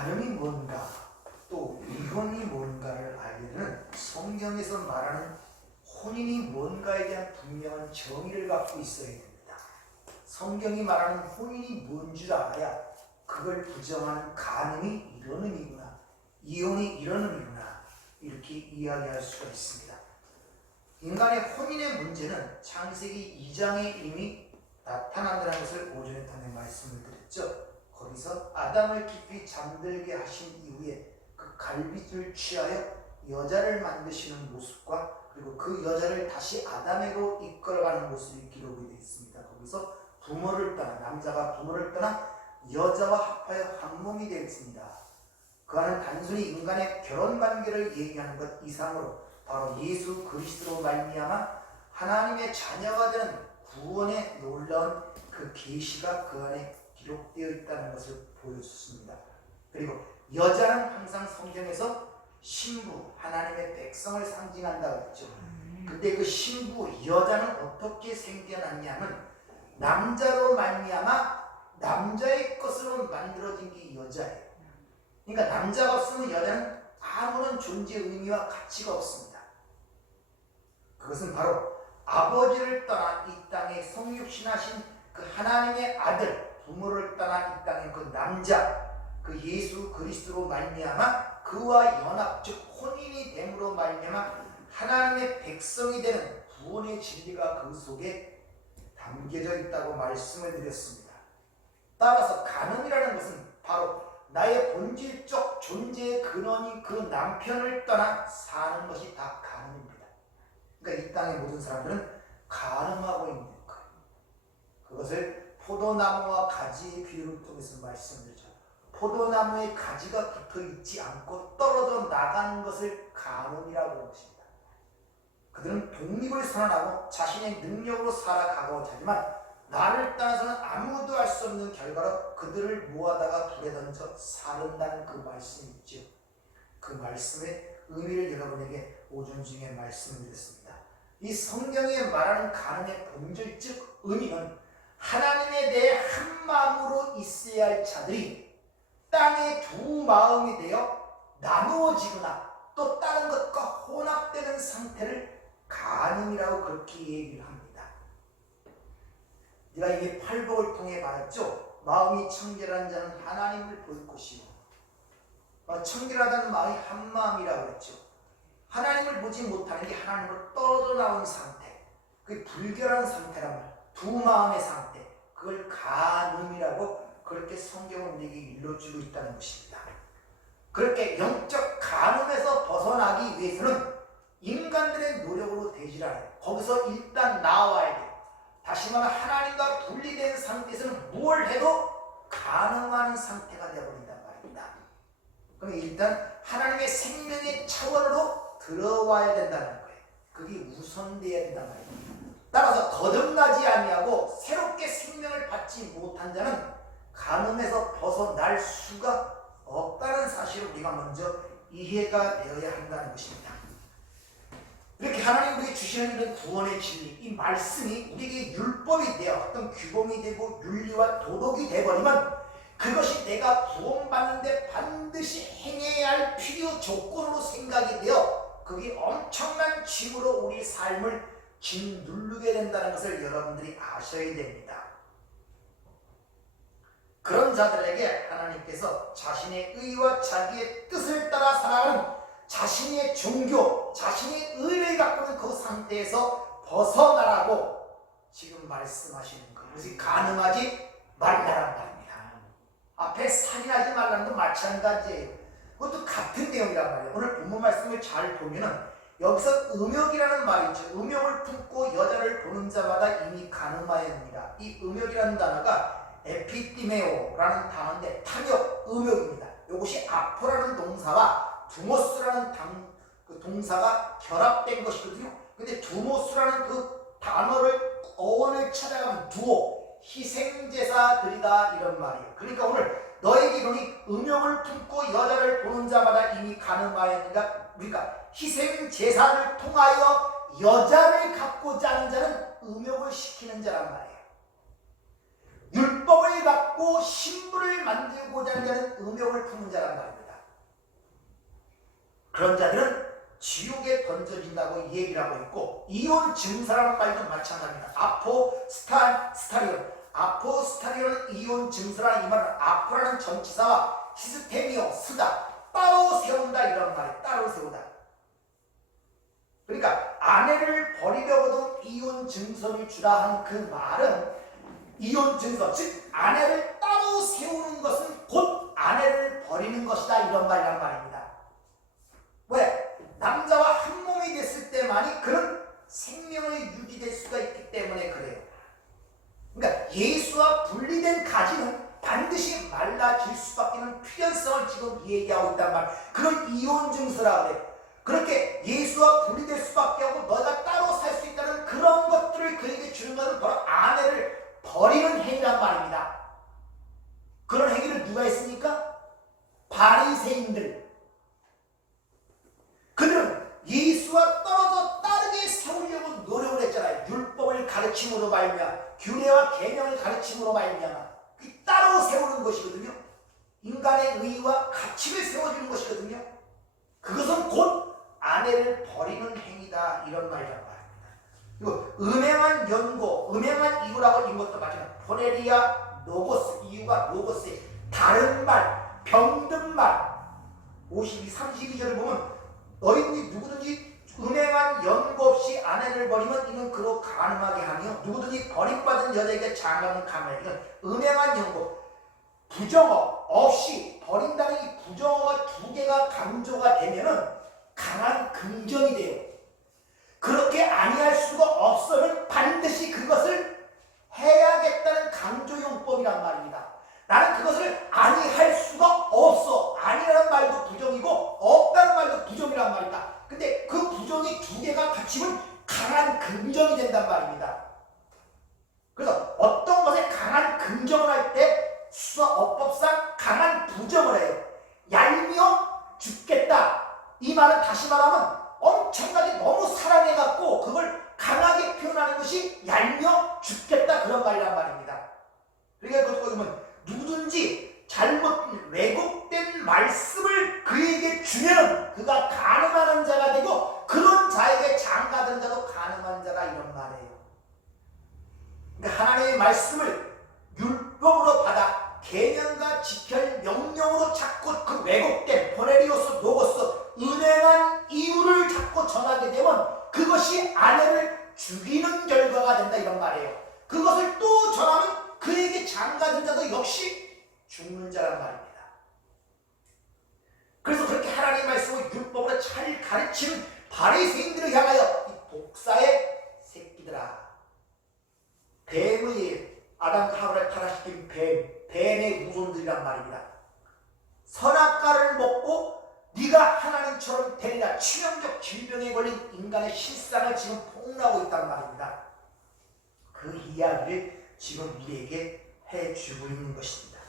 간음이 뭔가 또 이혼이 뭔가를 알려는 성경에서 말하는 혼인이 뭔가에 대한 분명한 정의를 갖고 있어야 됩니다. 성경이 말하는 혼인이 뭔 줄 알아야 그걸 부정하는 간음이 이런 의미구나, 이혼이 이런 의미구나, 이렇게 이야기할 수가 있습니다. 인간의 혼인의 문제는 창세기 2장에 이미 나타난다는 것을 오전에 통해 말씀을 드렸죠. 거기서 아담을 깊이 잠들게 하신 이후에 그 갈빗을 취하여 여자를 만드시는 모습과 그리고 그 여자를 다시 아담에로 이끌어가는 모습이 기록이 되어 있습니다. 거기서 부모를 떠나, 남자가 부모를 떠나 여자와 합하여 한 몸이 되어 있습니다. 그 안은 단순히 인간의 결혼관계를 얘기하는 것 이상으로 바로 예수 그리스도로 말미암아 하나님의 자녀가 되는 구원의 놀라운 그 계시가 그 안에 기록되어 있다는 것을 보여줬습니다. 그리고 여자는 항상 성경에서 신부, 하나님의 백성을 상징한다고 했죠. 근데 그 신부, 여자는 어떻게 생겨났냐면 남자로 말미암아 남자의 것으로 만들어진 게 여자예요. 그러니까 남자가 없으면 여자는 아무런 존재 의미와 가치가 없습니다. 그것은 바로 아버지를 떠나 이 땅에 성육신하신 그 하나님의 아들, 부모를 떠나 이 땅에 그 남자, 그 예수 그리스도로 말미암아 그와 연합, 즉 혼인이 됨으로 말미암아 하나님의 백성이 되는 구원의 진리가 그 속에 담겨져 있다고 말씀을 드렸습니다. 따라서 간음이라는 것은 바로 나의 본질적 존재의 근원인 그 남편을 떠나 사는 것이 다 간음입니다. 그러니까 이 땅의 모든 사람들은 간음하고 있는 거예요. 그것을 포도나무와 가지의 비유를 통해서 말씀드렸죠. 포도나무의 가지가 붙어 있지 않고 떨어져 나가는 것을 간음이라고 하는 것입니다. 그들은 독립을 선언하고 자신의 능력으로 살아가고자 하지만 나를 떠나서는 아무도 알 수 없는 결과로 그들을 모아다가 불에 던져 사른다는 그 말씀이 있죠. 그 말씀의 의미를 여러분에게 오전 중에 말씀드렸습니다. 이 성경에 말하는 간음의 본질적 의미는 하나님에 대해 한 마음으로 있어야 할 자들이 땅의 두 마음이 되어 나누어지거나 또 다른 것과 혼합되는 상태를 간음이라고 그렇게 얘기를 합니다. 우리가 이미 팔복을 통해 말했죠. 마음이 청결한 자는 하나님을 볼 것이고, 청결하다는 말이 한 마음이라고 했죠. 하나님을 보지 못하는 게 하나님으로 떨어져 나온 상태, 그게 불결한 상태란 말이에요. 두 마음의 상태, 그걸 간음이라고 그렇게 성경은 우리에게 일러주고 있다는 것입니다. 그렇게 영적 간음에서 벗어나기 위해서는 인간들의 노력으로 되질 않아요. 거기서 일단 나와야 돼요. 다시 말하면 하나님과 분리된 상태에서는 뭘 해도 간음하는 상태가 되어버린단 말입니다. 그럼 일단 하나님의 생명의 차원으로 들어와야 된다는 거예요. 그게 우선돼야 된단 말입니다. 따라서 거듭나지 아니하고 새롭게 생명을 받지 못한 자는 간음에서 벗어날 수가 없다는 사실을 우리가 먼저 이해가 되어야 한다는 것입니다. 이렇게 하나님 우리에게 주시는 이런 구원의 진리, 이 말씀이 우리에게 율법이 되어 어떤 규범이 되고 윤리와 도덕이 되어버리면 그것이 내가 구원받는데 반드시 행해야 할 필요 조건으로 생각이 되어 그게 엄청난 짐으로 우리 삶을 짓누르게 된다는 것을 여러분들이 아셔야 됩니다. 그런 자들에게 하나님께서 자신의 의와 자기의 뜻을 따라 살아가는 자신의 종교, 자신의 의를 갖고 있는 그 상태에서 벗어나라고 지금 말씀하시는 거예요. 그래서 간음하지 말라란 말입니다. 앞에 살인하지 말라는 건 마찬가지예요. 그것도 같은 내용이란 말이에요. 오늘 본문 말씀을 잘 보면은 여기서 음욕이라는 말이 있죠. 음욕을 품고 여자를 보는 자마다 이미 간음하였느니라. 이 음욕이라는 단어가 에피티메오라는 단어인데 탐욕, 음욕입니다. 이것이 아포라는 동사와 두모스라는 그 동사가 결합된 것이거든요. 근데 두모스라는 그 단어를 어원을 찾아가면 두오, 희생제사들이다 이런 말이에요. 그러니까 오늘 너에게 이르노니 음욕을 품고 여자를 보는 자마다 이미 간음하였느니라. 그러니까 희생제사를 통하여 여자를 갖고자 하는 자는 음욕을 시키는 자란 말이에요. 율법을 갖고 신부를 만들고자 하는 자는 음욕을 품은 자란 말입니다. 그런 자들은 지옥에 던져진다고 얘기를 하고 있고, 이혼 증사라는 말도 마찬가지입니다. 아포스타리온은 이혼 증사라는 이 말은 아포라는 전치사와 히스테미오, 쓰다, 따로 세운다 이런 말이에요. 따로 세우다. 그러니까 아내를 버리려거든 이혼 증서를 주라 한 그 말은, 이혼 증서, 즉 아내를 따로 세우는 것은 곧 아내를 버리는 것이다 이런 말이란 말입니다. 왜? 남자와 한 몸이 됐을 때만이 그런 생명이 유지될 수가 있기 때문에 그래요. 그러니까 예수와 분리된 가지는 반드시 말라질 수밖에 없는 필연성을 지금 얘기하고 있단 말. 그걸 이혼 증서라고 해요. 그렇게 예수와 분리될 수밖에 없고 너가 따로 살 수 있다는 그런 것들을 그에게 주는 것은 바로 아내를 버리는 행위란 말입니다. 그런 행위를 누가 했습니까? 바리새인들. 그들은 예수와 떨어져 다르게 세우려고 노력을 했잖아요. 율법을 가르침으로 말미암아, 규례와 계명을 가르침으로 말미암아 따로 세우는 것이거든요. 인간의 의와 가치를 세워주는 것이거든요. 그것은 곧 아내를 버리는 행위다 이런 말이란 말입니다. 그리고 음행한 연고, 음행한 이유라고 이것도 마찬가지입니다. 포레리아 노고스, 이유가 노고스의 다른 말, 병든 말. 32절을 보면 너희들이 누구든지 음행한 연고 없이 아내를 버리면 이는 그로 간음하게 하며 누구든지 버림받은 여자에게 장가는 감해. 이건 음행한 연고, 부정어 없이 버린다는 이 부정어가 두 개가 강조가 되면은 강한 긍정이 돼요. 그렇게 아니할 수가 없으면 반드시 그것을 해야겠다는 강조용법이란 말입니다. 나는 그것을 아니할 수가 없어. 아니라는 말도 부정이고 없다는 말도 부정이란 말이다. 근데 그 부정이 두 개가 같이면 강한 긍정이 된단 말입니다. 그래서 어떤 것에 강한 긍정을 할 때 수사업법상 강한 부정을 해요. 얄미워 죽겠다. 이 말은 다시 말하면 엄청나게 너무 사랑해갖고 그걸 강하게 표현하는 것이 얄미워 죽겠다 그런 말이란 말입니다. 그러니까 그것도 보면 누구든지 잘못 왜곡된 말씀을 그에게 주면 그가 간음하는 자가 되고 그런 자에게 장가든 자도 간음한 자가 이런 말이에요. 그러니까 하나님의 말씀을 율법으로 받아 계명과 지킬 명령으로 자꾸 그 왜곡된 포레리오스 노고스 은행한 이유를 자꾸 전하게 되면 그것이 아내를 죽이는 결과가 된다 이런 말이에요. 그것을 또 전하면 그에게 장가든 자도 역시 죽는 자란 말입니다. 그래서 그렇게 하나님의 말씀을 율법으로 잘 가르치는 바리새인들을 향하여 이 독사의 새끼들아, 뱀의 아담과 하와를 타락시킨 뱀의 후손들이란 말입니다. 선악과를 먹고 네가 하나님처럼 되리라 치명적 질병에 걸린 인간의 실상을 지금 폭로하고 있단 말입니다. 그 이야기를 지금 우리에게 해주고 있는 것입니다.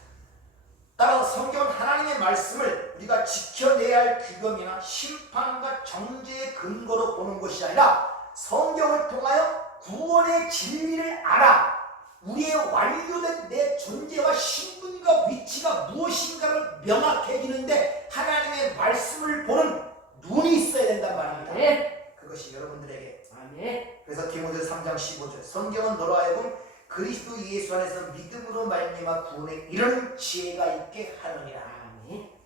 따라서 성경은 하나님의 말씀을 우리가 지켜내야 할 규범이나 심판과 정죄의 근거로 보는 것이 아니라 성경을 통하여 구원의 진리를 알아 우리의 완료된 내 존재와 신분과 위치가 무엇인가를 명확해지는데 하나님의 말씀을 보는 눈이 있어야 된단 말입니다. 네. 그것이 여러분들에게. 네. 그래서 디모데 3장 15절 성경은 너로 하여금 그리스도 예수 안에서 믿음으로 말미암아 구원에 이르는 지혜가 있게 하느니라.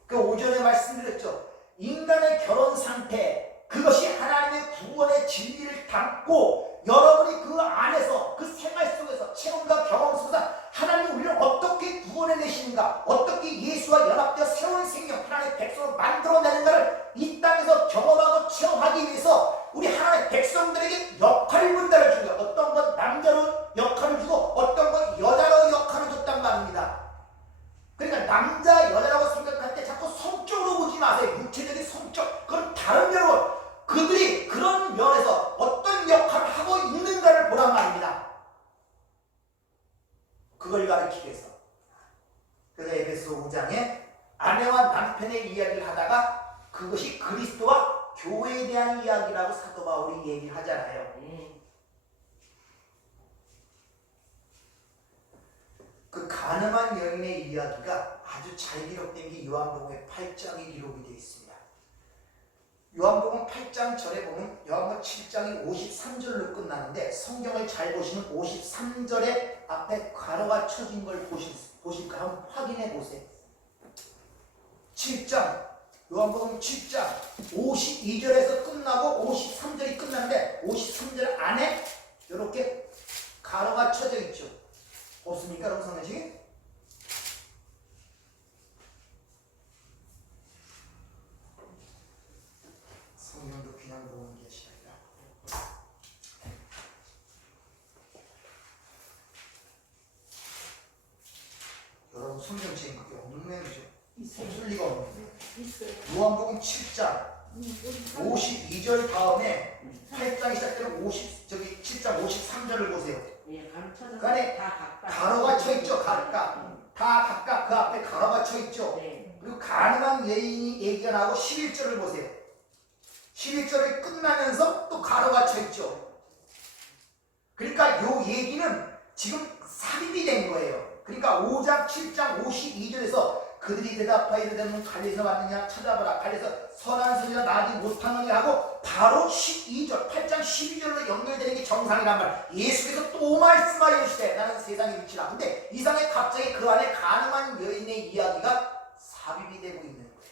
그 오전에 말씀드렸죠. 인간의 결혼 상태 그것이 하나님의 구원의 진리를 담고 여러분이 그 안에서 그 생활 속에서 체험과 경험 속에서 하나님이 우리를 어떻게 구원해내시는가, 어떻게 예수와 연합되어 새로운 생명 하나님의 백성을 만들어내는가를 이 땅에서 경험하고 체험하기 위해서 우리 하나님의 백성들에게 역할을 분담해 주는 거예요. 어떤 건 남자로 역할을 주고 어떤 건 여자로 역할을 줬단 말입니다. 그러니까 남자 여자라고 생각할 때 자꾸 성적으로 보지 마세요. 육체적인 성적 그건 다른 면으로 그들이 그런 면에서 어떤 역할을 하고 있는가를 보란 말입니다. 그걸 가르치기 위해서. 그래서 에베소 5장에 아내와 남편의 이야기를 하다가 그것이 그리스도와 교회에 대한 이야기라고 사도 바울이 얘기를 하잖아요. 그 가늠한 여인의 이야기가 아주 잘 기록된 게 요한복음의 8장에 기록이 되어 있습니다. 요한복음 8장 절에 보면 요한복음 7장이 53절로 끝나는데 성경을 잘 보시면 53절에 앞에 괄호가 쳐진 걸 보실까 한번 확인해 보세요. 7장 요한복음 7장 52절에서 끝나고 53절이 끝났는데 53절 안에 이렇게 괄호가 쳐져 있죠. 없습니까? 여러분 성경이? 성경도 그냥 보는 게 아니라 여러분 성경 지금 그게 없는 내용이죠. 없을 리가 없는데 요한복음 7장 52절 다음에 8장이 시작되는 7장 53절을 보세요. 그 안에 가로가 쳐있죠. 각각 그 앞에 가로가 쳐있죠. 그리고 가늠한 여인이 얘기가 나오고 11절을 보세요. 11절을 끝나면서 또 가로가 쳐있죠. 그러니까 요 얘기는 지금 삽입이 된 거예요. 그러니까 5장 7장 52절에서 그들이 대답하여 이르되 갈릴리에서 왔느냐 찾아보라. 갈릴리에서 선한 소리가 나지 못하느냐 하고 바로 12절 8장 12절로 연결되는 게 정상이란 말. 예수께서 또 말씀하여 이르시되 나는 세상의 빛이라. 근데 이상하게 갑자기 그 안에 가늠한 여인의 이야기가 삽입이 되고 있는 거예요.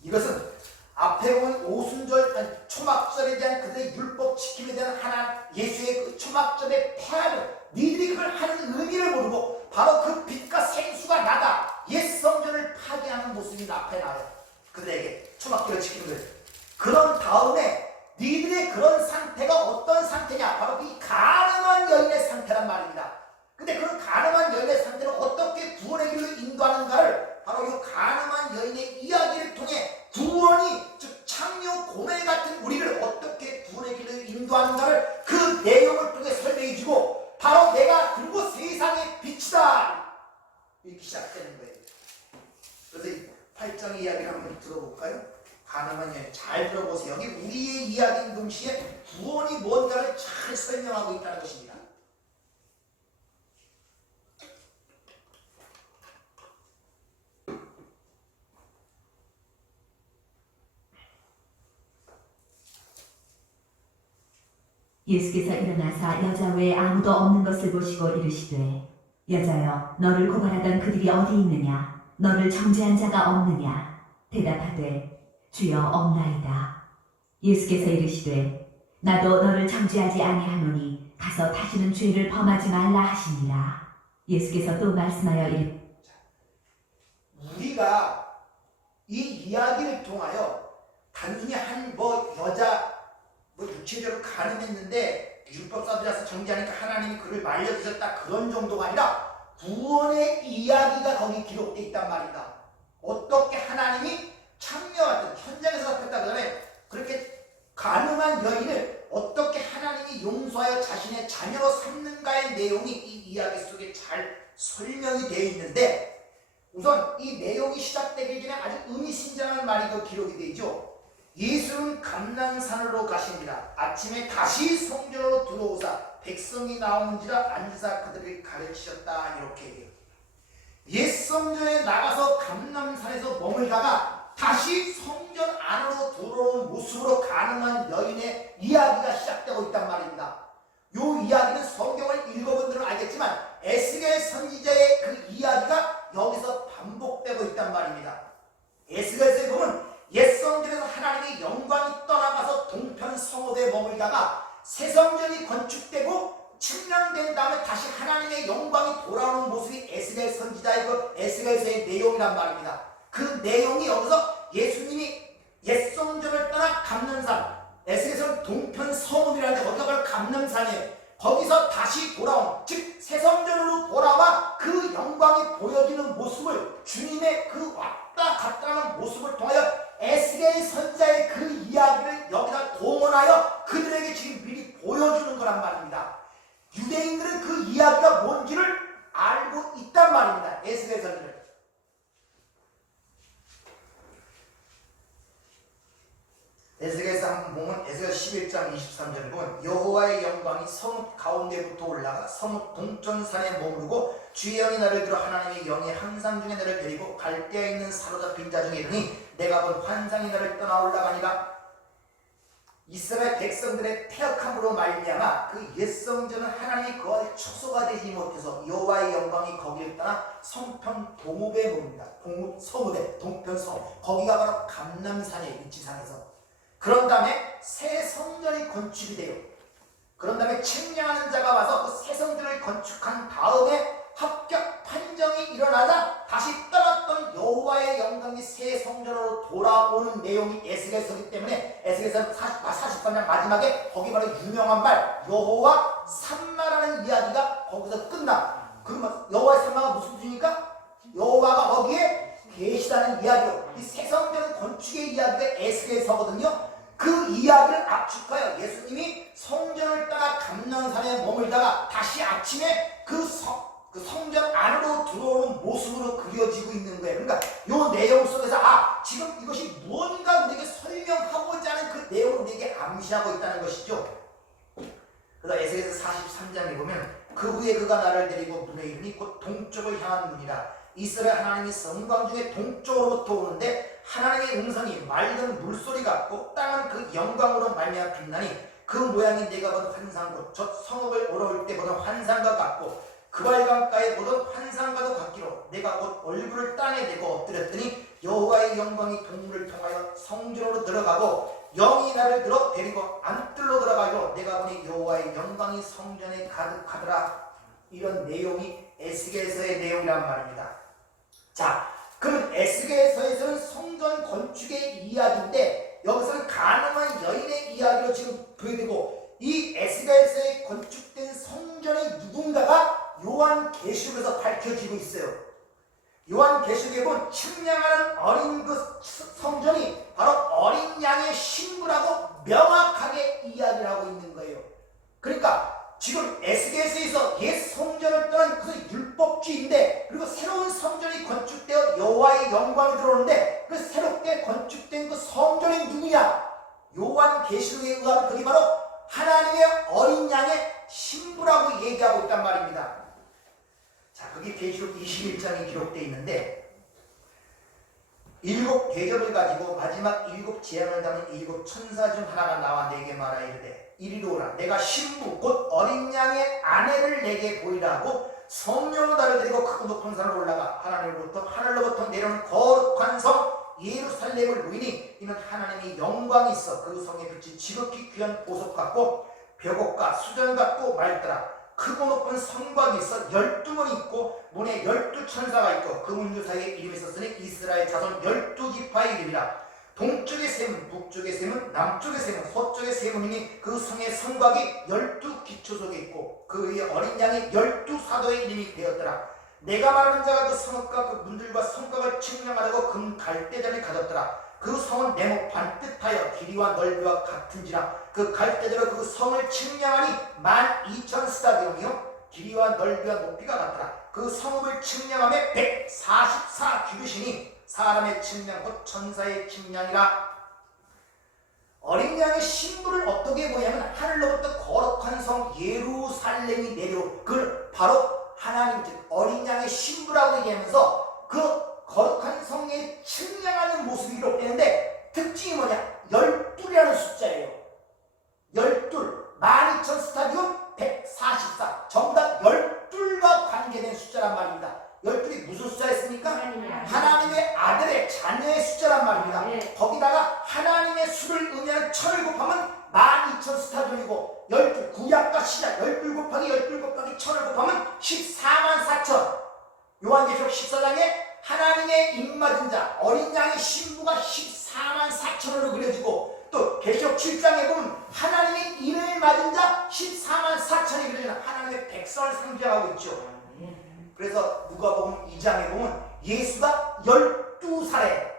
이것은 앞에 보면 오순절, 초막절에 대한 그들의 율법 지킴에 대한 하나 예수의 그 초막절의 폐하를 니들이 그걸 하는 의미를 모르고 바로 그 빛과 생수가 나가 옛 성전을 파괴하는 모습이 앞에 나와요. 그들에게 초막절을 지키는 거예요. 그런 다음에 니들의 그런 상태가 어떤 상태냐? 바로 이 가늠한 여인의 상태란 말입니다. 근데 그 가늠한 여인의 상태를 어떻게 구원의 길로 인도하는가를 바로 이 가늠한 여인의 이야기를 통해 구원이 즉 창녀 고멜 같은 우리를 어떻게 구원의 길로 인도하는가를 그 내용을 통해 설명해 주고 바로 내가 그리고 세상의 빛이다 이렇게 시작되는 거예요. 그래서 이 8장의 이야기를 한번 들어볼까요? 가늠한 여인 잘 들어보세요. 여기 우리의 이야기인 동시에 구원이 뭔가를 잘 설명하고 있다는 것입니다. 예수께서 일어나사 여자 외에 아무도 없는 것을 보시고 이르시되 여자여 너를 고발하던 그들이 어디 있느냐 너를 정죄한 자가 없느냐 대답하되 주여 없나이다. 예수께서 이르시되 나도 너를 정죄하지 아니하노니 가서 다시는 죄를 범하지 말라 하시니라. 예수께서 또 말씀하여 우리가 이 이야기를 통하여 단순히 한 여자 육체적으로 가늠했는데 율법사들이라서 정죄하니까 하나님이 그를 말려주셨다 그런 정도가 아니라 구원의 이야기가 거기 기록되어 있단 말이다. 어떻게 하나님이 창녀 같은 현장에서 잡혔다 그전에 그렇게 가늠한 여인을 어떻게 하나님이 용서하여 자신의 자녀로 삼는가의 내용이 이 이야기 속에 잘 설명이 되어 있는데 우선 이 내용이 시작되기 전에 아주 의미심장한 말이 기록이 되어 있죠. 예수는 감난산으로 가십니다. 아침에 다시 성전으로 들어오사 백성이 나오는지라 앉으사 그들을 가르치셨다 이렇게 얘기해요. 옛 성전에 나가서 감난산에서 머물다가 다시 성전 안으로 들어오는 모습으로 가늠한 여인의 이야기가 시작되고 있단 말입니다. 이 이야기는 성경을 읽어본 분들은 알겠지만 에스겔 선지자의 그 이야기가 여기서 반복되고 있단 말입니다. 에스겔서에 보면 옛 성전에서 하나님의 영광이 떠나가서 동편 성읍에 머물다가 새 성전이 건축되고 측량된 다음에 다시 하나님의 영광이 돌아오는 모습이 에스겔 선지자의 그 에스겔서의 내용이란 말입니다. 그 내용이 여기서 예수님이 옛 성전을 떠나 감람산, 에스겔서는 동편 성읍이라는데 거기가 바로 감람산이에요. 거기서 다시 돌아온, 즉 새 성전으로 돌아와 그 영광이 보여지는 모습을 주님의 그 왔다 갔다 하는 모습을 통하여 에스겔 선지자의 그 이야기를 여기다 동원하여 그들에게 지금 미리 보여주는 거란 말입니다. 유대인들은 그 이야기가 뭔지를 알고 있단 말입니다. 에스겔 선지자는. 에스겔서 한번 보면 에스겔 11장 1장 23절에 보면 여호와의 영광이 성읍 가운데부터 올라가 성읍 동전산에 머무르고 주의 영이 나를 들어 하나님의 영이 항상 중에 나를 데리고 갈대에 있는 사로잡힌 자 중에 이르니 내가 본 환상이 나를 떠나 올라가니라. 이스라엘 백성들의 패역함으로 말미암아 그 옛 성전은 하나님이 거할 처소가 되지 못해서 여호와의 영광이 거기를 떠나 성편 동읍에 머뭅니다. 성읍에 동편 성읍, 거기가 바로 감람산의 위치상에서. 그런 다음에 새 성전이 건축이 돼요. 그런 다음에 측량하는 자가 와서 그 새 성전을 건축한 다음에 합격 판정이 일어나자 다시 떠났던 여호와의 영광이 새 성전으로 돌아오는 내용이 에스겔서이기 때문에 에스겔서 43장 마지막에 거기 바로 유명한 말 여호와 산마라는 이야기가 거기서 끝나. 그 여호와의 산마가 무슨 뜻입니까? 여호와가 거기에 계시다는 이야기요. 이 새 성전 건축의 이야기가 에스겔서거든요. 그 이야기를 압축하여 예수님이 성전을 떠나 감람산에 머물다가 다시 아침에 그 성전 안으로 들어오는 모습으로 그려지고 있는 거예요. 그러니까 이 내용 속에서 지금 이것이 무언가 우리에게 설명하고자 하는 그 내용을 우리에게 암시하고 있다는 것이죠. 그래서 에스겔서 43장에 보면 그 후에 그가 나를 데리고 문에 이르니 곧 동쪽을 향한 문이라. 이스라엘 하나님이 성곽 중에 동쪽으로부터 오는데 하나님의 음성이 맑은 물소리 같고 땅은 그 영광으로 말미암아 빛나니 그 모양이 내가 본 환상과 저 성읍을 오러올 때 보던 환상과 같고 그발강가에 보던 환상과도 같기로 내가 곧 얼굴을 땅에 대고 엎드렸더니 여호와의 영광이 동물을 통하여 성전으로 들어가고 영이 나를 들어 데리고 안뜰로 들어가기로 내가 보니 여호와의 영광이 성전에 가득하더라. 이런 내용이 에스겔서의 내용이란 말입니다. 자, 그럼 에스겔서에서는 성전 건축의 이야기인데 여기서는 가늠한 여인의 이야기로 지금 보여되고 이 에스겔서에 건축된 성전의 누군가가 요한계시록에서 밝혀지고 있어요. 요한계시록에 보면 측량하는 어린 그 성전이 바로 어린 양의 신부라고 명확하게 이야기를 하고 있는 거예요. 그러니까 지금 에스겔서에서 옛 성전을 떠난 그것은 율법주의인데 그리고 새로운 성전이 건축되어 여호와의 영광이 들어오는데 그 새롭게 건축된 그 성전이 누구냐? 요한계시록에 의하면 그게 바로 하나님의 어린 양의 신부라고 얘기하고 있단 말입니다. 자, 거기 계시록 21장에 기록되어 있는데 7 대접을 가지고 마지막 7 재앙을 담은 7 천사 중 하나가 나와 내게 말하 이르되 이리로 오라. 내가 신부 곧 어린 양의 아내를 내게 보이라고 성령으로 나를 데리고 크고 높은 산으로 올라가 하늘로부터 내려오는 거룩한 성 예루살렘을 보이니 이는 하나님의 영광이 있어 그 성의 빛이 지극히 귀한 보석 같고 벽옥과 수정 같고 맑더라. 크고 높은 성곽이 있어 12문이 있고 문에 12천사가 있고 그 문주 사이에 이름이 있었으니 이스라엘 자손 12지파의 이름이라. 동쪽의 세문, 북쪽의 세문, 남쪽의 세문, 서쪽의 세문이니 그 성의 성곽이 12기초 속에 있고 그 위에 어린 양이 12사도의 이름이 되었더라. 내가 말하는 자가 그 성읍과 그 문들과 성곽을 측량하려고 금 갈대잔을 가졌더라. 그 성은 네모 반뜻하여 길이와 넓이와 같은지라. 그 갈대대로 그 성을 측량하니 12,000스타디움이요 길이와 넓이와 높이가 같더라. 그 성읍을 측량하며 144 규빗이니 사람의 측량 곧 천사의 측량이라. 어린 양의 신부를 어떻게 보냐면 하늘로부터 거룩한 성 예루살렘이 내려오 그걸 바로 하나님 즉 어린 양의 신부라고 얘기하면서 그 거룩한 성에 측량하는 모습이 기록되는데 특징이 뭐냐? 12이라는 숫자예요. 12, 12,000스타디움 144. 정답 12가 관계된 숫자란 말입니다. 12이 무슨 숫자였습니까? 하나님의 아들의 자녀의 숫자란 말입니다. 네. 거기다가 하나님의 수를 의미하는 1000을 곱하면 12,000스타디움이고 12 구약과 신약 12 곱하기 12 곱하기 1000을 곱하면 144,000. 요한계시록 14장에 하나님의 입맞은 자 어린 양의 신부가 144,000으로 그려지고 또 계시록 7장에 보면 하나님의 인을 맞은 자 144,000이 그려지는 하나님의 백성을 상징하고 있죠. 그래서 누가복음 2장에 보면 예수가 12살에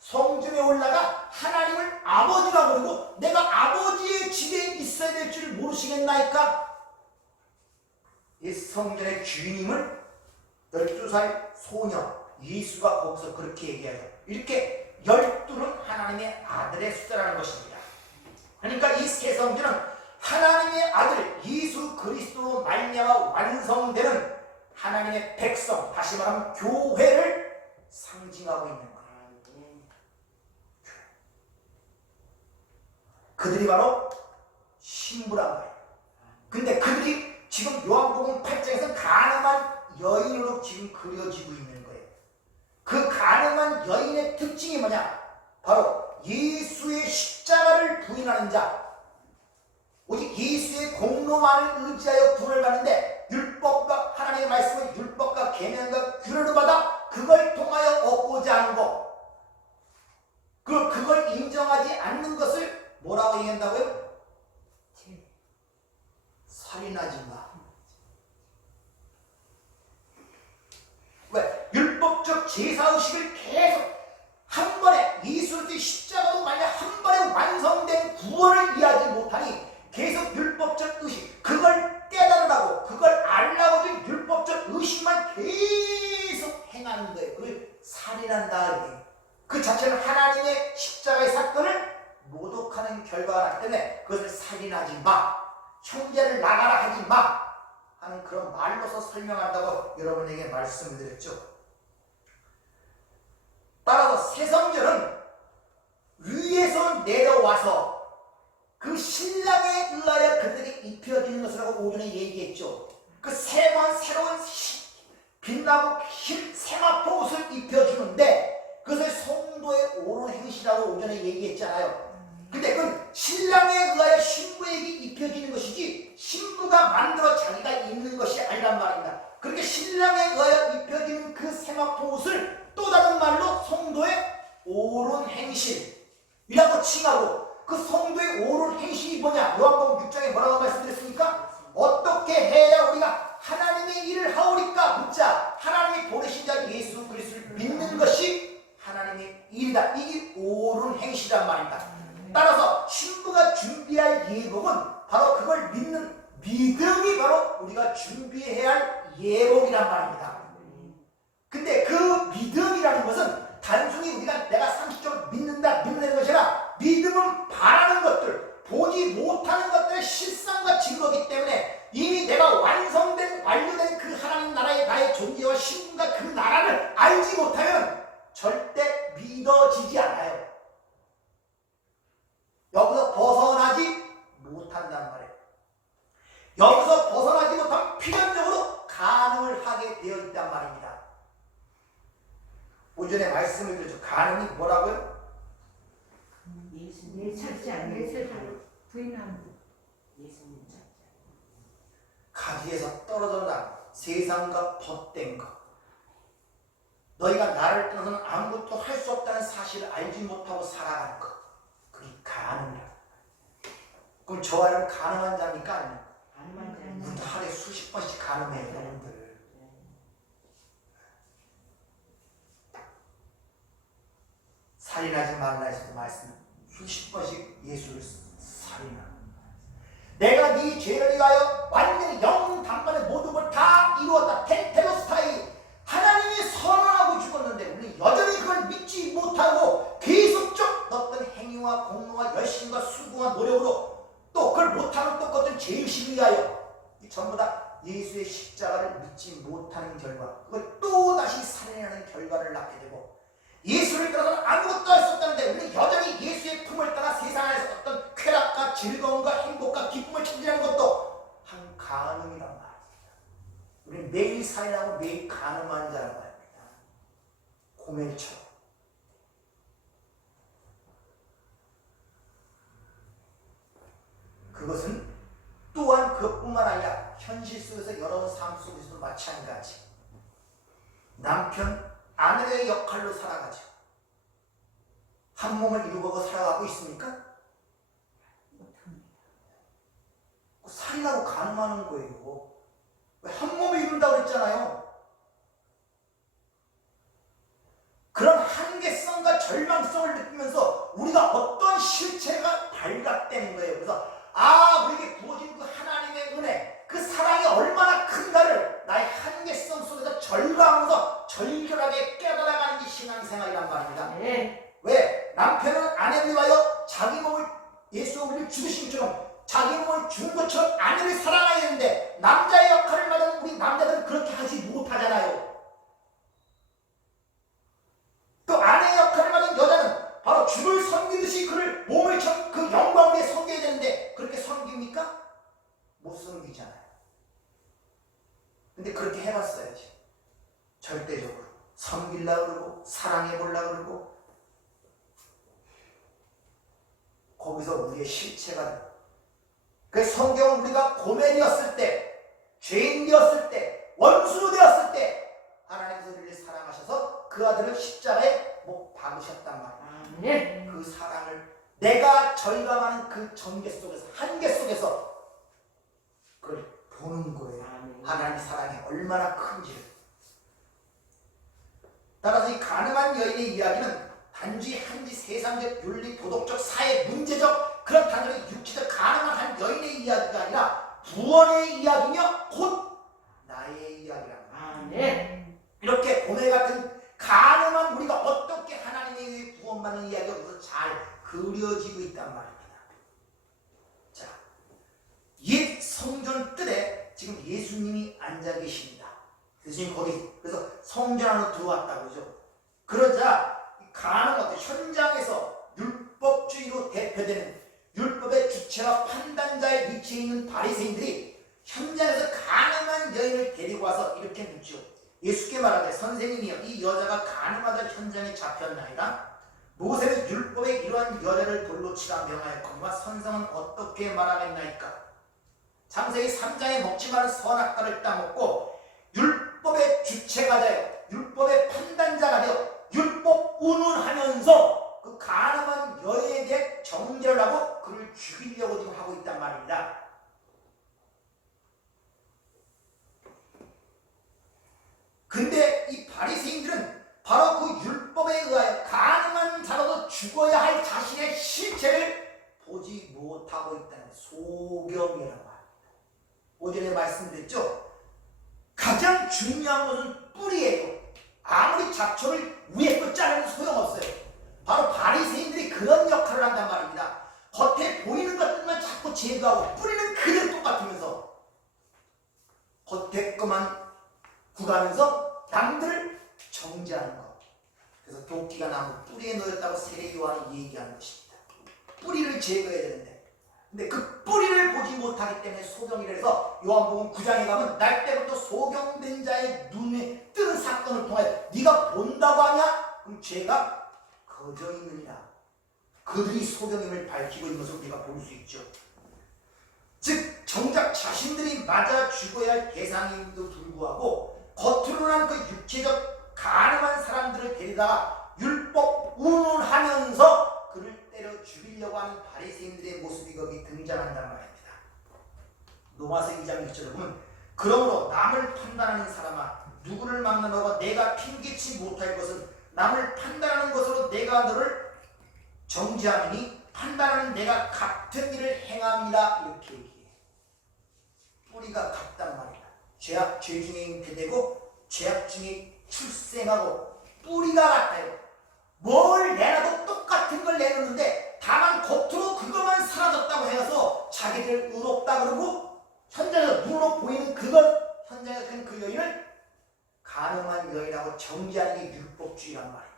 성전에 올라가 하나님을 아버지라고 부르고 내가 아버지의 집에 있어야 될 줄 모르시겠나이까? 이 성전의 주인임을 12살 소녀 예수가 거기서 그렇게 얘기하죠. 이렇게 12는 하나님의 아들의 숫자라는 것입니다. 그러니까 이 새 성전은 하나님의 아들 예수 그리스도로 말미암아 완성되는 하나님의 백성, 다시 말하면 교회를 상징하고 있는 거예요. 그들이 바로 신부란 말이에요. 근데 그들이 지금 요한복음 8장에서 가늠한 여인으로 지금 그려지고 있는 거예요. 그 가늠한 여인의 특징이 뭐냐? 바로 예수의 십자가를 부인하는 자, 오직 예수의 공로만을 의지하여 구원을 받는데 율법과 하나님의 말씀을 율법과 계명과 규례를 받아 그걸 통하여 얻고자 하는 것, 그걸 인정하지 않는 것을 뭐라고 얘기한다고요? 살인하지 마. 왜? 율법적 제사의식을 계속 한 번에 예수의 십자가로 만약 한 번에 완성된 구원을 이해하지 못하니 계속 율법적 의식, 그걸 깨달으라고, 그걸 알라고 준 율법적 의식만 계속 행하는 거예요. 그걸 살인한다. 그 자체는 하나님의 십자가의 사건을 모독하는 결과가 나기 때문에 그것을 살인하지 마, 형제를 나가라 하지 마 하는 그런 말로서 설명한다고 여러분에게 말씀을 드렸죠. 따라서 새 성전은 위에서 내려와서 그 신랑에 의하여 그들에게 입혀지는 것이라고 오전에 얘기했죠. 그 새로운 빛나고 흰 세마포 옷을 입혀주는데 그것을 성도의 옳은 행실이라고 오전에 얘기했잖아요. 근데 그건 신랑에 의하여 신부에게 입혀지는 것이지 신부가 만들어 자기가 입는 것이 아니란 말입니다. 그렇게 신랑에 의하여 입혀지는 그 세마포 옷을 또 다른 말로 성도의 옳은 행실이라고 칭하고, 그 성도의 옳은 행실이 뭐냐? 요한복음 6장에 뭐라고 말씀드렸습니까? 어떻게 해야 우리가 하나님의 일을 하오리까 묻자 하나님이 보내신 자 예수 그리스도를 믿는 것이 하나님의 일이다. 이게 옳은 행실이란 말입니다. 따라서 신부가 준비할 예복은 바로 그걸 믿는 믿음이 바로 우리가 준비해야 할 예복이란 말입니다. 근데 그 믿음이라는 것은 단순히 우리가 내가 상식적으로 믿는다는 것이 아니라 믿음은 바라는 것들, 보지 못하는 것들의 실상과 증거이기 때문에 이미 내가 완료된 그 하나님 나라의 나의 존재와 신분과 그 나라를 알지 못하면 절대 믿어지지 않아요. 여기서 벗어나지 못한단 말이에요. 여기서 벗어나지 못하면 필연적으로 간음을 하게 되어 있단 말입니다. 오전에 말씀을 드렸죠. 간음이 뭐라고요? 예수님 찾지 않는 부인함. 예수님 찾지 않는 가지에서 떨어져 난 세상과 벗된 것, 너희가 나를 떠나서는 아무것도 할 수 없다는 사실을 알지 못하고 살아가는 것, 그게 간음이라. 그럼 저 아이는 간음한 자입니까? 아닙니까? 가늠한 자. 우리도 하루에 수십 번씩 간음해요, 여러분들. 살인하지 말라 해서도 말씀 수십 번씩 예수를 살인하는. 내가 네 죄를 위하여 완전히 영 단번에 모든 걸 다 이루었다. 텔테로스타이. 하나님이 선언하고 죽었는데 우리는 여전히 그걸 믿지 못하고 계속적 어떤 행위와 공로와 열심과 수고와 노력으로 또 그걸 못하는 또 어떤 죄의식을 위하여 전부 다 예수의 십자가를 믿지 못하는 결과, 그걸 또 다시 살인하는 결과를 낳게 되고, 예수를 떠나서는 아무것도 할 수 없다는데 우리는 여전히 예수의 품을 따라 세상 안에서 어떤 쾌락과 즐거움과 행복과 기쁨을 찾으려는 것도 한 간음이란 말입니다. 우리는 매일 살인하고 매일 간음하는 자라고 합니다. 고멜처럼. 그것은 또한 그뿐만 아니라 현실 속에서 여러분 삶 속에서도 마찬가지. 남편, 아내의 역할로 살아가죠. 한 몸을 이루고 살아가고 있습니까? 살인하고 간음하는 거예요. 왜 한 몸을 이룬다고 그랬잖아요. 그런 한계성과 절망성을 느끼면서 우리가 어떤 실체가 발각되는 거예요. 그래서 우리에게 부어진 그 하나님의 은혜, 그 사랑이 얼마나 큰가를 나의 한계성 속에서 절감하면서 절절하게 깨달아가는 게 신앙생활이란 말입니다. 네. 왜? 남편은 아내를 위하여 자기 몸을 예수가 우리를 죽으신 것처럼 자기 몸을 준 것처럼 아내를 사랑해야 되는데 남자의 역할을 받은 우리 남자들은 그렇게 하지 못하잖아요. 또 아내의 역할을 받은 여자는 바로 주를 섬기듯이 그를 몸을 그 영광 위에 섬겨야 되는데 그렇게 섬깁니까? 못 섬기잖아요. 근데 그렇게 해봤어야지. 절대적으로 섬기려고 그러고 사랑해보려고 그러고 거기서 우리의 실체가 돼요. 그래서 성경은 우리가 고멜이었을 때, 죄인이었을 때, 원수로 되었을 때 하나님께서 우리를 사랑하셔서 그 아들을 십자가에 못 박으셨단 말이에요. 네. 그 사랑을 내가 절감하는 그 전개 속에서, 한계 속에서 그걸 보는 거예요. 하나님의 사랑이 얼마나 큰지를. 따라서 이 가늠한 여인의 이야기는 단지 한지 세상적 윤리, 도덕적, 사회, 문제적 그런 단순히 육체적 가늠한 한 여인의 이야기가 아니라 구원의 이야기며 곧 나의 이야기라는 거예요. 네. 이렇게 고뇌 같은 가늠한 우리가 어떻게 하나님에 의해 구원받는 이야기가 우리서 잘 그려지고 있단 말입니다. 자, 옛 성전 뜰에 지금 예수님이 앉아 계십니다. 예수님 거기 그래서 성전 안으로 들어왔다고 그러죠. 그러자 가늠 어때 현장에서 율법주의로 대표되는 율법의 주체와 판단자의 위치에 있는 바리새인들이 현장에서 가늠한 여인을 데리고 와서 이렇게 묻죠. 예수께 말하되 선생님이여 이 여자가 가늠하던 현장에 잡혔나이다. 모세는 율법에 이러한 여자를 돌로 치라 명하였거니와 선생은 어떻게 말하겠나이까. 창세기 3장에 먹지 말은 선악과를 따먹고 율법의 주체가 되어 율법의 판단자가 되어 율법 운운하면서 그 가늠한 여인에 대해 정죄를 하고 그를 죽이려고 지금 하고 있단 말입니다. 근데 이 바리새인들은 바로 그 율법에 의하여 가늠한 자라도 죽어야 할 자신의 실체를 보지 못하고 있다는 소경이라고 합니다. 오전에 말씀드렸죠. 가장 중요한 것은 뿌리예요. 아무리 잡초를 위에 거 자르면 소용없어요. 바로 바리새인들이 그런 역할을 한단 말입니다. 겉에 보이는 것들만 자꾸 제거하고 뿌리는 그대로 똑같으면서 겉에 것만 구가면서 남들을 정죄하는 것. 그래서 도끼가 나무 뿌리에 놓였다고 세례 요한이 얘기하는 것입니다. 뿌리를 제거해야 되는데 근데 그 뿌리를 보지 못하기 때문에 소경이라서 요한복음 9장에 가면 날 때부터 소경된 자의 눈에 뜨는 사건을 통하여 네가 본다고 하냐? 그럼 죄가 거저 있느니라. 그들이 소경임을 밝히고 있는 것을 우리가 볼 수 있죠. 즉 정작 자신들이 맞아 죽어야 할 대상임에도 불구하고 겉으로는 그 육체적 가늠한 사람들을 데리다가 율법 운운하면서 그를 때려 죽이려고 하는 바리새인들의 모습이 거기 등장한단 말입니다. 로마서 2장 1절을 보면 그러므로 남을 판단하는 사람아 누구를 막론하고 내가 핑계치 못할 것은 남을 판단하는 것으로 내가 너를 정죄하느니 판단하는 내가 같은 일을 행함이라 이렇게 얘기해. 뿌리가 같단 말이다. 죄 중에 잉태되고 죄악 중에 출생하고 뿌리가 같아요. 뭘 내놔도 똑같은 걸 내놓는데 다만 겉으로 그것만 사라졌다고 해서 자기들 의롭다 그러고 현장에서 눈으로 보이는 그것 현장에서 그 여인을 가늠한 여인하고 정죄하는 게 율법주의란 말입니다.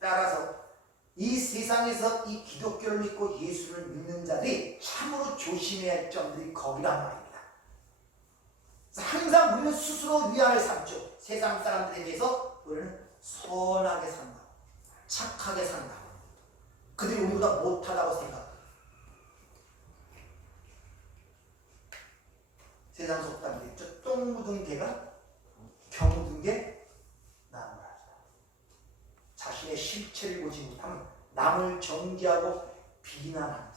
따라서 이 세상에서 이 기독교를 믿고 예수를 믿는 자들이 참으로 조심해야 할 점들이 거기란 말입니다. 항상 우리는 스스로 위안을 삼죠. 세상 사람들에 대해서 우리는 선하게 산다, 착하게 산다. 그들이 우리보다 못하다고 생각합니다. 세상 속담이 있죠. 똥 묻은 개가 경 묻은 게 나은 말이다. 자신의 실체를 보지 못하면 남을 정죄하고 비난합니다.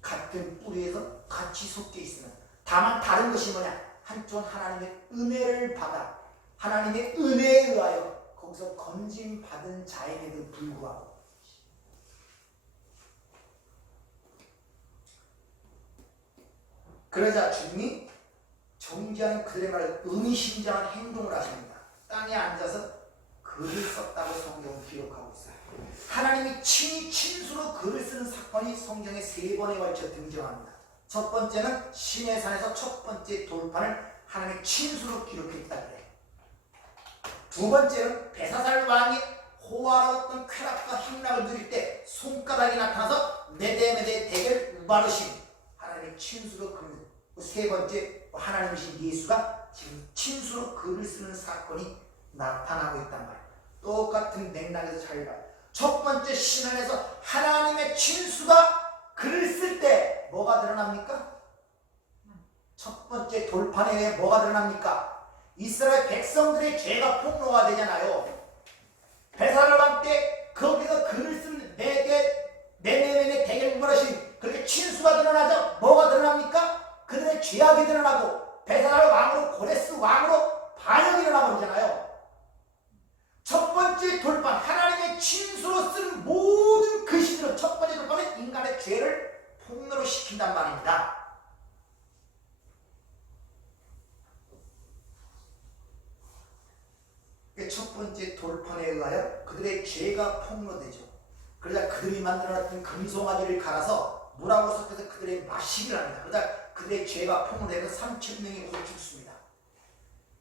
같은 뿌리에서 같이 섞여 있으면 다만 다른 것이 뭐냐? 한쪽은 하나님의 은혜를 받아 하나님의 은혜에 의하여 거기서 건짐받은 자에게도 불구하고 그러자 주님이 정죄하는 그들의 말을 의미심장한 행동을 하십니다. 땅에 앉아서 글을 썼다고 성경은 기록하고 있어요. 하나님이 친히 친수로 글을 쓰는 사건이 성경에 3번에 걸쳐 등장합니다. 첫 번째는 시내 산에서 첫 번째 돌판을 하나님이 친수로 기록했다 그래요. 두 번째는 베사살 왕이 호화로웠던 쾌락과 행락을 누릴 때 손가락이 나타나서 메데메데 대결 우바르심 하나님의 친수로 글. 세 번째 하나님이신 예수가 지금 친수로 글을 쓰는 사건이 나타나고 있단 말이에요. 똑같은 맥락에서 잘 봐요. 첫 번째 신앙에서 하나님의 친수가 글을 쓸 때 뭐가 드러납니까? 첫 번째 돌판에 의해 뭐가 드러납니까? 이스라엘 백성들의 죄가 폭로가 되잖아요. 베사를 왕 때 거기서 글을 쓴 네네네 대결 우발하신 그렇게 친수가 드러나죠. 뭐가 드러납니까? 그들의 죄악이 드러나고 베사를 왕으로 고레스 왕으로 반역이 일어나고 그러잖아요. 첫 번째 돌판 하나님의 친수로 쓴 모든 글씨들은 첫 번째 돌판은 인간의 죄를 폭로로 시킨단 말입니다. 첫 번째 돌판에 의하여 그들의 죄가 폭로되죠. 그러자 그들이 만들어놨던 금송아지를 갈아서 물하고 섞어서 그들의 마시기를 합니다. 그러자 그들의 죄가 폭로되면서 3,000명이 거의 죽습니다.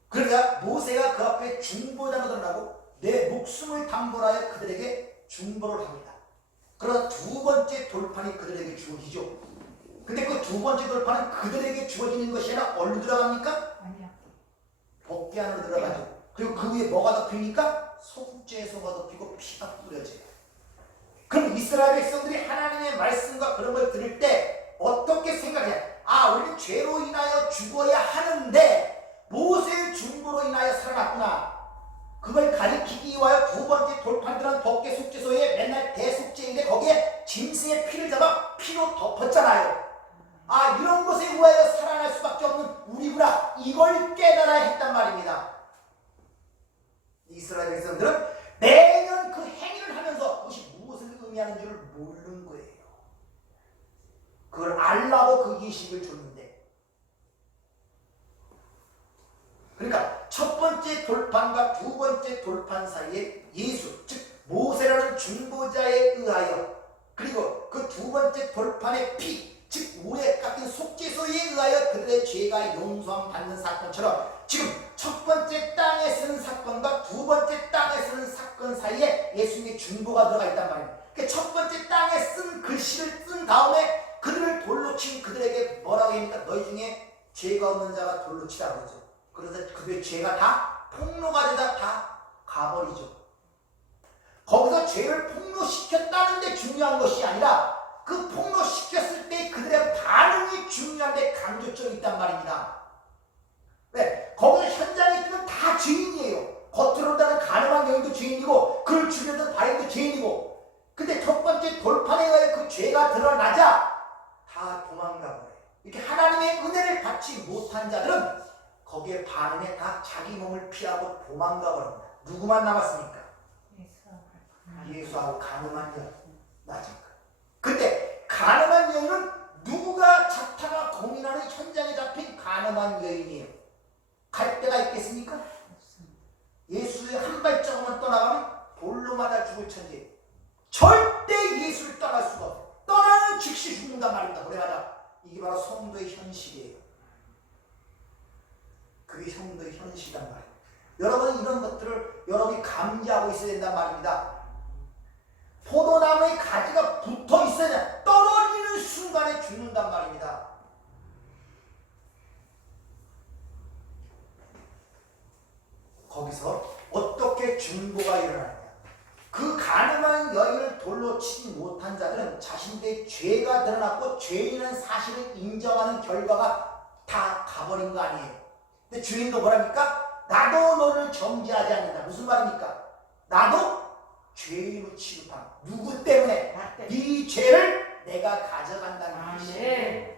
그러자 모세가 그 앞에 중보자로 드러나고 내 목숨을 담보하여 그들에게 중보를 합니다. 그러나 두 번째 돌판이 그들에게 주어지죠. 근데 그 두 번째 돌판은 그들에게 주어지는 것이 아니라 어디로 들어갑니까? 아니야. 법궤 안으로 들어가죠. 그리고 그 위에 뭐가 덮입니까? 속죄소가 덮이고 피가 뿌려져요. 그럼 이스라엘 백성들이 하나님의 말씀과 그런 걸 들을 때 어떻게 생각해요? 아, 우리는 죄로 인하여 죽어야 하는데 모세의 중보로 인하여 살아났구나. 그걸 가리키기 위하여 두 번째 돌판들은 법궤 속죄소에 맨날 대속죄인데 거기에 짐승의 피를 잡아 피로 덮었잖아요. 아, 이런 것에 의하여 살아날 수밖에 없는 우리구나. 이걸 깨달아야 했단 말입니다. 이스라엘 백성들은 매년 그 행위를 하면서 그것이 무엇을 의미하는 줄 모르는 거예요. 그걸 알라고 그 예식을 줬는데, 그러니까 첫 번째 돌판과 두 번째 돌판 사이에 예수, 즉 모세라는 중보자에 의하여, 그리고 그 두 번째 돌판의 피, 즉 우레 같은 속죄소에 의하여 그들의 죄가 용서함 받는 사건처럼 지금 첫 번째 땅에 쓰는 사건과 두 번째 땅에 쓰는 사건 사이에 예수님의 중보가 들어가 있단 말이에요. 그러니까 첫 번째 땅에 쓴 글씨를 쓴 다음에 그들을 돌로 친 그들에게 뭐라고 합니까? 너희 중에 죄가 없는 자가 돌로 치라 그러죠. 그래서 그들의 죄가 다 폭로가 되다 다 가버리죠. 거기서 죄를 폭로시켰다는 데 중요한 것이 아니라 그 폭로시켰을 때 그들의 반응이 중요한데 강조점이 있단 말입니다. 왜? 거기서 현장에 있는 다 죄인이에요. 겉으로 나는 가늠한 여인도 죄인이고 그를 죽였던 바인도 죄인이고, 근데 첫 번째 돌판에 의해 그 죄가 드러나자 다 도망가 버려요. 이렇게 하나님의 은혜를 받지 못한 자들은 거기에 반응해 다 자기 몸을 피하고 도망가 버립니다. 누구만 남았습니까? 예수하고 가늠한 여인. 맞습니까? 근데 가늠한 여인은 누구가 자타가 공인하는 현장에 잡힌 가늠한 여인이에요. 갈 데가 있겠습니까? 예수의 한 발자국만 떠나가면 돌로 맞아 죽을 천재. 절대 예수를 떠날 수가 없어요. 떠나는 즉시 죽는단 말입니다. 그래가지고 이게 바로 성도의 현실이에요. 그게 성도의 현실이란 말이에요. 여러분은 이런 것들을 여러분이 감지하고 있어야 된단 말입니다. 포도나무에 가지가 붙어 있어야 떨어지는 순간에 죽는단 말입니다. 거기서 어떻게 중보가 일어나냐? 그 가늠한 여인을 돌로 치지 못한 자들은 자신들의 죄가 드러났고 죄인은 사실을 인정하는 결과가 다 가버린 거 아니에요. 근데 주인도 뭐랍니까? 나도 너를 정죄하지 않는다. 무슨 말입니까? 나도 죄인으로 취급함. 누구 때문에? 네 죄를 내가 가져간다는 뜻이에요.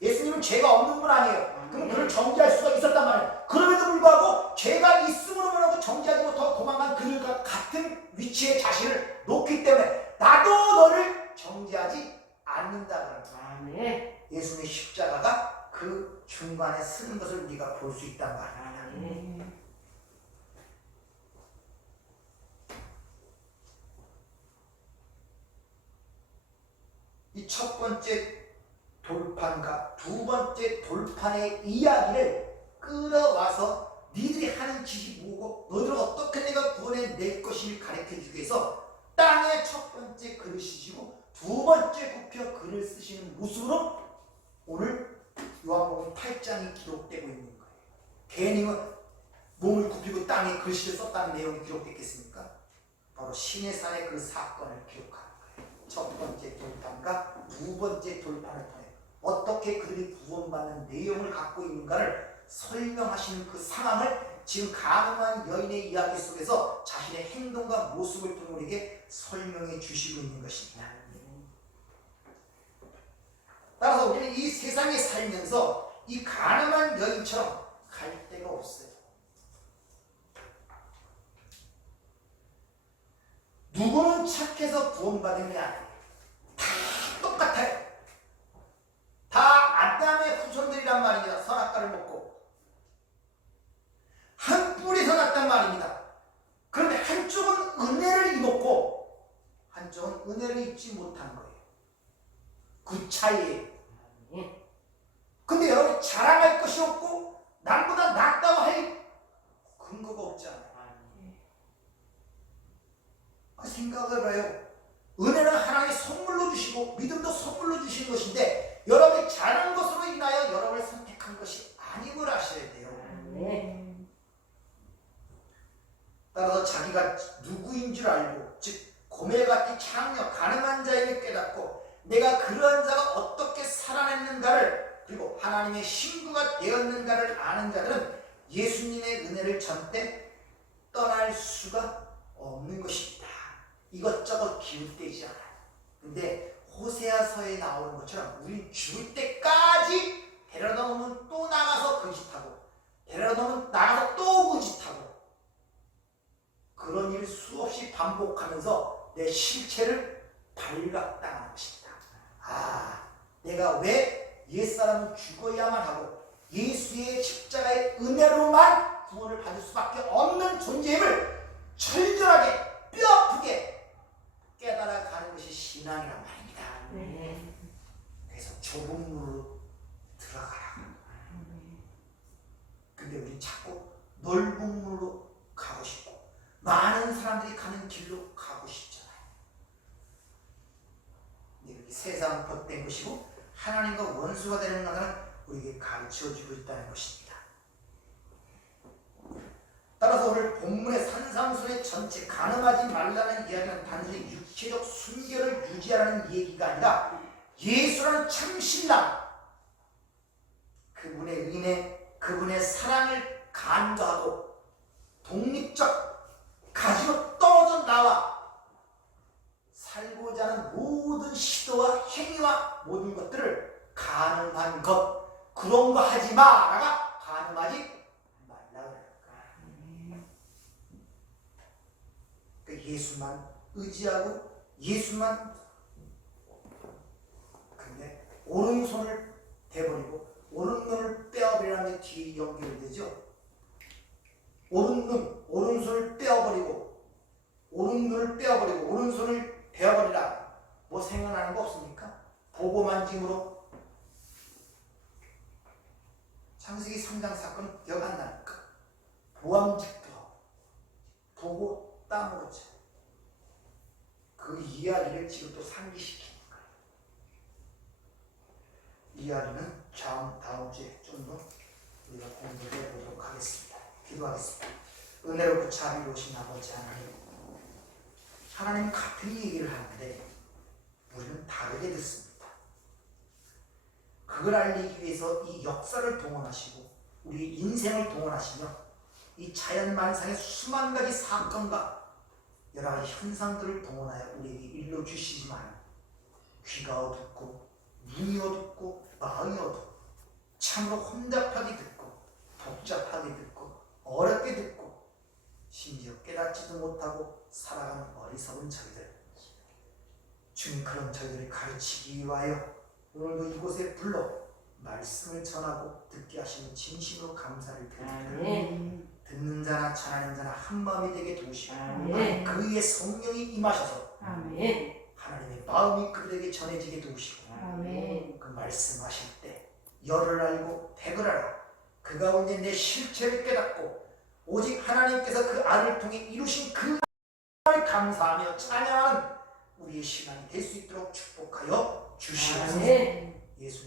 예수님은 죄가 없는 분 아니에요. 그럼 그를 정죄할 수가 있었단 말이에요. 그럼에도 불구하고 죄가 있음으로 말하고 정죄하지 못하고 도망간 그들과 같은 위치에 자신을 놓기 때문에 나도 너를 정죄하지 않는다 그럽니다. 예수님의 십자가가 그 중간에 쓰는 것을 우리가 볼 수 있단 말입니다. 번째 돌판과 두 번째 돌판의 이야기를 끌어와서 니들이 하는 짓이 뭐고 너희들 어떻게 내가 구원해낼 것인지 가르쳐주기 위해서 땅에 첫 번째 글을 쓰시고 두 번째 굽혀 글을 쓰시는 모습으로 오늘 요한복음 8장이 기록되고 있는 거예요. 괜히 몸을 굽히고 땅에 글씨를 썼다는 내용이 기록됐겠습니까? 바로 신의 산의 그 사건을 기록하는 거예요. 첫 번째 돌판과 두 번째 돌판을 통해 어떻게 그들이 구원받는 내용을 갖고 있는가를 설명하시는 그 상황을 지금 가늠한 여인의 이야기 속에서 자신의 행동과 모습을 통해 우리에게 설명해 주시고 있는 것입니다. 따라서 우리는 이 세상에 살면서 이 가늠한 여인처럼 갈 데가 없어요. 누구는 착해서 구원받으냐? 다 똑같아요. 다 아담의 후손들이란 말입니다. 선악과를 먹고 한 뿌리에서 났단 말입니다. 그런데 한쪽은 은혜를 입었고 한쪽은 은혜를 입지 못한 거예요. 그 차이에. 근데 여러분 자랑할 것이 없고 남보다 낫다고 할 근거가 없잖아요. 생각을 해봐요. 은혜는 하나님의 선물로 주시고 믿음도 선물로 주신 것인데 여러분이 잘한 것으로 인하여 여러분을 선택한 것이 아님을 아셔야 돼요. 따라서 자기가 누구인 줄 알고 즉 고멜같이 창녀 가늠한 자임을 깨닫고 내가 그러한 자가 어떻게 살아냈는가를 그리고 하나님의 신부가 되었는가를 아는 자들은 예수님의 은혜를 전대 떠날 수가 없는 것입니다. 이것저것 기웃대지 않아요. 근데 호세아서에 나오는 것처럼 우리 죽을 때까지 데려다 놓으면 또 나가서 거짓하고 데려다 놓으면 나가서 또 거짓하고 그런 일을 수없이 반복하면서 내 실체를 발각당하는 것입니다. 아, 내가 왜 옛사람은 죽어야만 하고 예수의 십자가의 은혜로만 구원을 받을 수밖에 없는 존재임을 철저하게 뼈아프게 깨달아가는 것이 신앙이란 말입니다. 그래서 좁은 물로 들어가라. 근데 우리 자꾸 넓은 물로 가고 싶고 많은 사람들이 가는 길로 가고 싶잖아요. 이렇게 세상 벗된 것이고 하나님과 원수가 되는 것은 우리에게 가르쳐주고 있다는 것입니다. 따라서 오늘 본문의 산상순의 전체 가늠하지 말라는 이야기는 단순히 육체적 순결을 유지하라는 얘기가 아니라 예수라는 참 신랑 그분의 은혜 그분의 사랑을 간과하고 독립적 가지로 떨어져 나와 살고자 하는 모든 시도와 행위와 모든 것들을 가늠한 것 그런 거 하지 마라가 가늠하지 예수만 의지하고 예수만 근데 오른손을 대버리고 오른눈을 빼어버리라는 뒤에 연결되죠. 오른손을 빼어버리고 오른눈을 빼어버리고 오른손을 베어버리라. 뭐 생각나는 거 없습니까? 보고 만짐으로 창세기 3장 사건 기억 안 나니까 보암직도 보고 땅으로 쳐. 그 이야기를 지금 또 상기시키는 거예요. 이야기는 다음 주에 좀 더 우리가 공부해 보도록 하겠습니다. 기도하겠습니다. 은혜롭고 자비로우신 아버지 하나님 같은 얘기를 하는데 우리는 다르게 듣습니다. 그걸 알리기 위해서 이 역사를 동원하시고 우리 인생을 동원하시며 이 자연만상의 수만 가지 사건과 여러 가지 현상들을 동원하여 우리에게 일러주시지만 귀가 어둡고 눈이 어둡고 마음이 어둡고 참으로 혼잡하게 듣고 복잡하게 듣고 어렵게 듣고 심지어 깨닫지도 못하고 살아가는 어리석은 저희들 주님 그런 저희들을 가르치기 위하여 오늘도 이곳에 불러 말씀을 전하고 듣게 하시는 진심으로 감사를 드립니다. 듣는 자나 전하는 자나 한 마음이 되게 도우시고 그 위에 성령이 임하셔서 하나님의 마음이 그들에게 전해지게 도우시고 아멘. 그 말씀하실 때 열을 알고 백을 알아 그 가운데 내 실체를 깨닫고 오직 하나님께서 그 알을 통해 이루신 그 알을 감사하며 찬양하는 우리의 시간이 될 수 있도록 축복하여 주시옵소서. 아멘. 예수